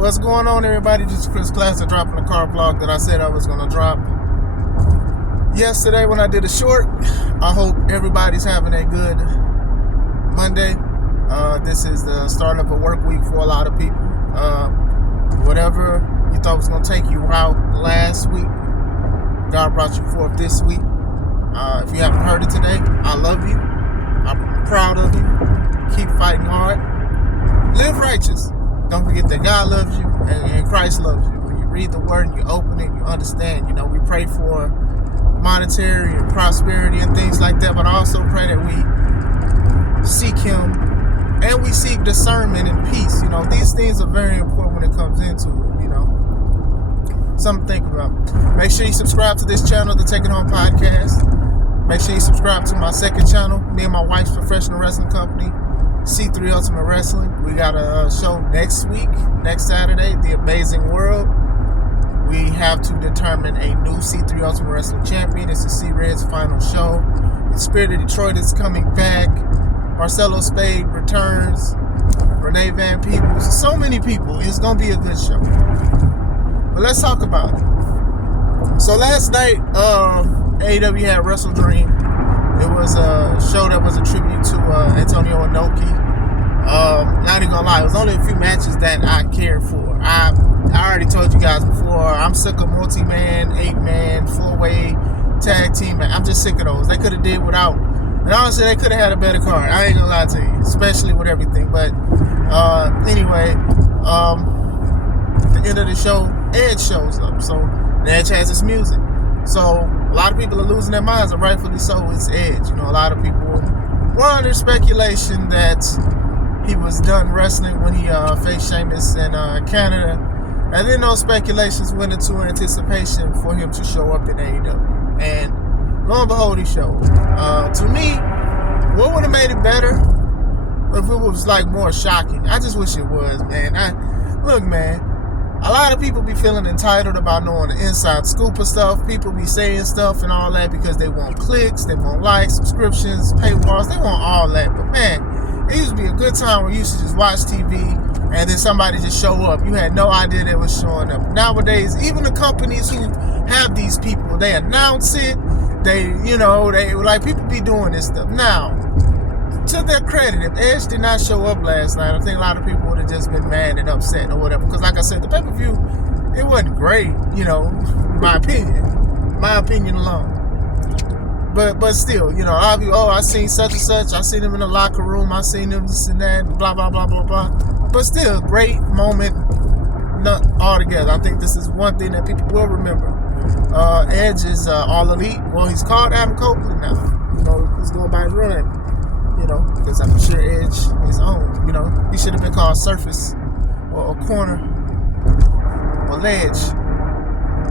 What's going on, everybody? This is Chris Classic dropping the car vlog that I said I was going to drop yesterday when I did a short. I hope everybody's having a good Monday. This is the start of a work week for a lot of people. Whatever you thought was going to take you out last week, God brought you forth this week. If you haven't heard it today, I love you. I'm proud of you. Keep fighting hard. Live righteous. Don't forget that God loves you and Christ loves you. When you read the word and you open it, you understand. You know, we pray for monetary and prosperity and things like that, but I also pray that we seek Him and we seek discernment and peace. You know, these things are very important when it comes into it, you know. Something to think about. Make sure you subscribe to this channel, the Take It Home Podcast. Make sure you subscribe to my second channel, me and my wife's professional wrestling company, C3 Ultimate Wrestling. We got a show next week, next Saturday, The Amazing World. We have to determine a new C3 Ultimate Wrestling champion. It's the C-Red's final show. The Spirit of Detroit is coming back. Marcelo Spade returns. Renee Van Peebles. So many people. It's going to be a good show. But let's talk about it. So last night, AEW had Wrestle Dream. It was a show that was a tribute to Antonio Inoki. Not even gonna lie, it was only a few matches that I cared for. I already told you guys before, I'm sick of multi-man, 8-man, 4-way tag team. I'm just sick of those. They could have did without. And honestly, they could have had a better card. I ain't gonna lie to you, especially with everything. But anyway, at the end of the show, Edge shows up. So Edge has his music. So a lot of people are losing their minds, and rightfully so. It's Edge. You know, a lot of people were under speculation that he was done wrestling when he faced Sheamus in Canada, and then those speculations went into anticipation for him to show up in AEW. And lo and behold, he showed. To me, what would have made it better if it was like more shocking? I just wish it was, man. Look, man. A lot of people be feeling entitled about knowing the inside scoop of stuff. People be saying stuff and all that because they want clicks, they want likes, subscriptions, paywalls. They want all that. But man, it used to be a good time where you used to just watch TV and then somebody just show up. You had no idea they was showing up. Nowadays, even the companies who have these people, they announce it. They like, people be doing this stuff. Now, to their credit, if Edge did not show up last night, I think a lot of people would have just been mad and upset or whatever. Because like I said, the pay-per-view, it wasn't great, you know, my opinion alone. But still, you know, I'll be, I seen such and such, I seen him in the locker room, I seen him this and that, blah, blah, blah, blah, blah. But still, great moment, not altogether. I think this is one thing that people will remember. Edge is all elite. Well, he's called Adam Copeland now. You know, he's going by his real name. You know, because I'm sure Edge is owned. You know, he should have been called Surface or Corner or Ledge.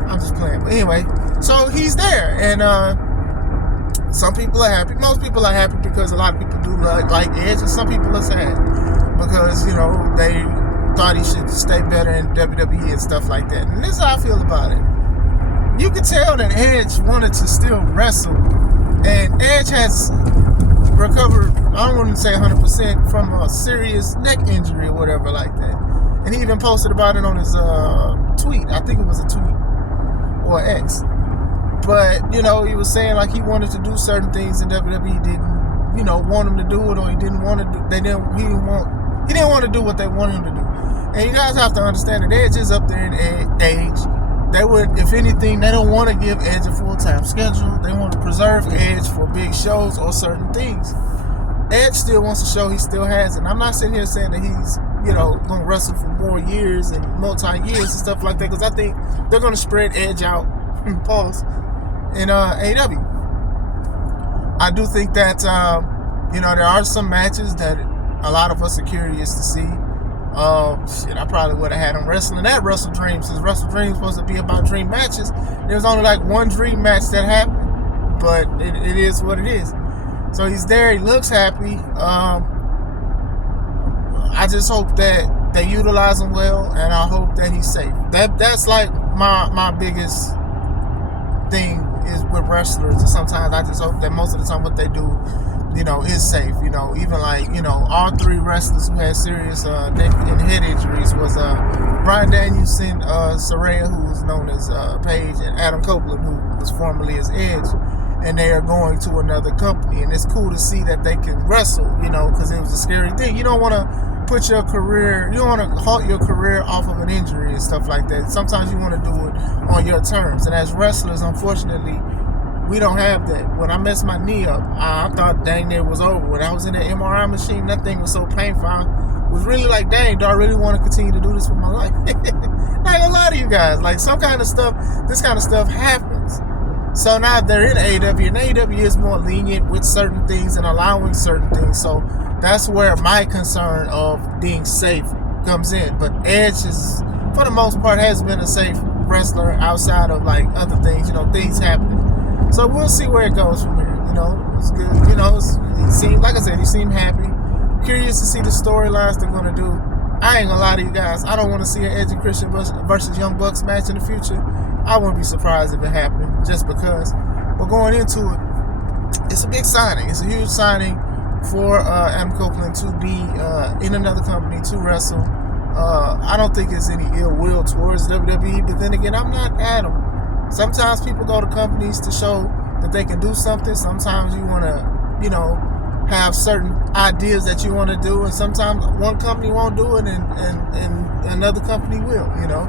I'm just playing. But anyway, so he's there. And some people are happy. Most people are happy because a lot of people do like Edge. And some people are sad because, you know, they thought he should stay better in WWE and stuff like that. And this is how I feel about it. You could tell that Edge wanted to still wrestle. And Edge has recovered, I don't want to say 100%, from a serious neck injury or whatever like that. And he even posted about it on his tweet. I think it was a tweet or X. But, you know, he was saying like he wanted to do certain things and WWE didn't, you know, want him to do it, or he didn't want to do, he didn't want to do what they wanted him to do. And you guys have to understand that Edge is up there in age. They would, if anything, they don't want to give Edge a full-time schedule. They want to preserve Edge for big shows or certain things. Edge still wants to show he still has it. And I'm not sitting here saying that he's, you know, going to wrestle for more years and multi-years and stuff like that, because I think they're going to spread Edge out, pause, in AEW. I do think that, you know, there are some matches that a lot of us are curious to see. I probably would have had him wrestling at Wrestle Dream, since Wrestle Dream is supposed to be about dream matches. There's only like one dream match that happened, but it is what it is. So he's there, he looks happy. I just hope that they utilize him well, and I hope that he's safe. That's like my biggest thing is with wrestlers. And sometimes I just hope that most of the time what they do, you know, is safe. You know, even like, you know, all three wrestlers who had serious neck and head injuries was Brian introducing Saraya, who was known as Paige, and Adam Copeland, who was formerly as Edge, and they are going to another company. And it's cool to see that they can wrestle, you know, because it was a scary thing. You don't want to put your career, you don't want to halt your career off of an injury and stuff like that. Sometimes you want to do it on your terms. And as wrestlers, unfortunately, we don't have that. When I messed my knee up, I thought dang it was over. When I was in the MRI machine, that thing was so painful. I was really like, dang, do I really want to continue to do this with my life? Not gonna lie to you guys. Like, some kind of stuff, this kind of stuff happens. So now they're in AEW, and AEW is more lenient with certain things and allowing certain things. So that's where my concern of being safe comes in. But Edge is, for the most part, has been a safe wrestler outside of like other things, you know, things happening. So we'll see where it goes from here. You know, it's good. You know, he seemed, like I said, he seemed happy. Curious to see the storylines they're gonna do. I ain't gonna lie to you guys. I don't want to see an Edge and Christian versus Young Bucks match in the future. I wouldn't be surprised if it happened, just because. But going into it, it's a big signing. It's a huge signing for Adam Copeland to be in another company to wrestle. I don't think it's any ill will towards WWE, but then again, I'm not Adam. Sometimes people go to companies to show that they can do something. Sometimes you want to, you know, have certain ideas that you want to do, and sometimes one company won't do it, and another company will. You know,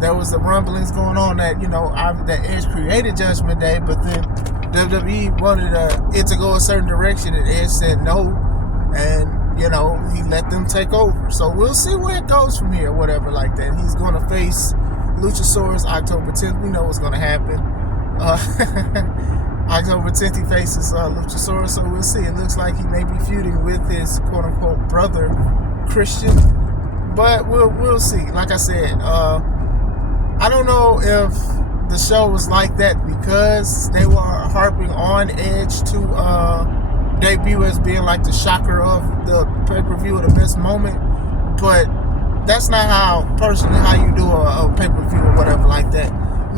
there was the rumblings going on that, you know, that Edge created Judgment Day, but then WWE wanted it to go a certain direction, and Edge said no, and you know, he let them take over. So we'll see where it goes from here, whatever like that. He's going to face Luchasaurus October 10th. We know what's going to happen. October 10th, he faces Luchasaurus, so we'll see. It looks like he may be feuding with his quote-unquote brother, Christian, but we'll see. Like I said, I don't know if the show was like that because they were harping on Edge to debut as being like the shocker of the pay-per-view or the best moment, but that's not how you do a pay-per-view or whatever like that.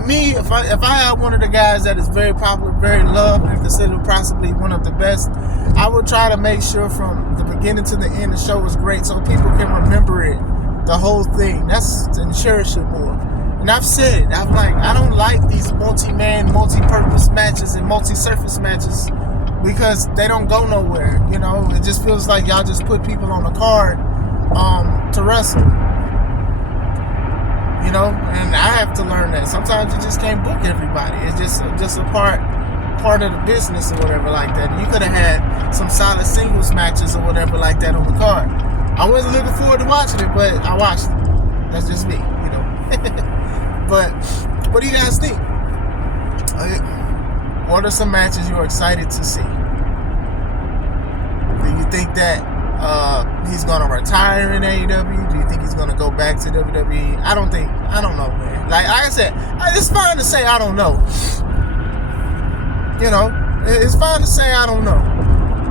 Me, if I had one of the guys that is very popular, very loved, and considered possibly one of the best, I would try to make sure from the beginning to the end the show was great so people can remember it, the whole thing. That's to cherish it more. And I've said it. I'm like, I don't like these multi-man, multi-purpose matches and multi-surface matches because they don't go nowhere. You know, it just feels like y'all just put people on the card to wrestle. You know, and I have to learn that. Sometimes you just can't book everybody. It's just a part of the business or whatever like that. You could have had some solid singles matches or whatever like that on the card. I wasn't looking forward to watching it, but I watched it. That's just me, you know. But what do you guys think? What are some matches you're excited to see? Do you think that he's going to retire in AEW? Do you think he's going to go back to WWE? I don't know, man. Like I said, it's fine to say I don't know. You know, it's fine to say I don't know.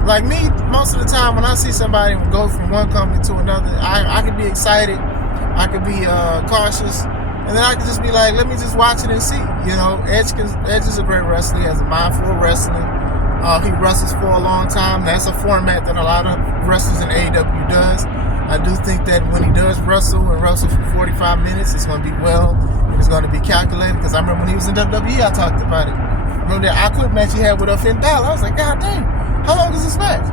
Like me, most of the time when I see somebody go from one company to another, I could be excited, I could be cautious, and then I could just be like, let me just watch it and see. You know, Edge is a great wrestler. He has a mind for wrestling. He wrestles for a long time. That's a format that a lot of wrestlers in AEW does. I do think that when he does wrestle for 45 minutes, it's going to be well, and it's going to be calculated. Because I remember when he was in WWE, I talked about it. I remember that I Quit match he had with Finn Balor. I was like, God dang, how long is this match?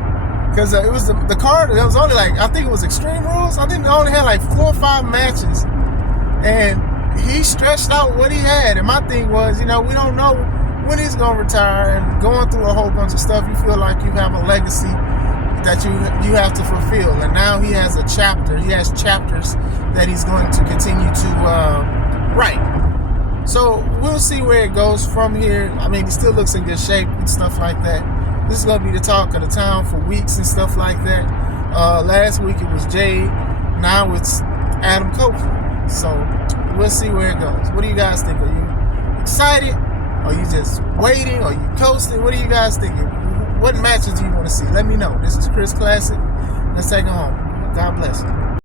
Because it was the card. It was only like, I think it was Extreme Rules. I think they only had like 4 or 5 matches, and he stretched out what he had. And my thing was, you know, we don't know when he's going to retire, and going through a whole bunch of stuff, you feel like you have a legacy that you have to fulfill. And now he has a chapter. He has chapters that he's going to continue to write. So we'll see where it goes from here. I mean, he still looks in good shape and stuff like that. This is going to be the talk of the town for weeks and stuff like that. Last week it was Jade. Now it's Adam Copeland. So we'll see where it goes. What do you guys think? Are you excited? Are you just waiting? Are you coasting? What are you guys thinking? What matches do you want to see? Let me know. This is Chris Classic. Let's take it home. God bless you.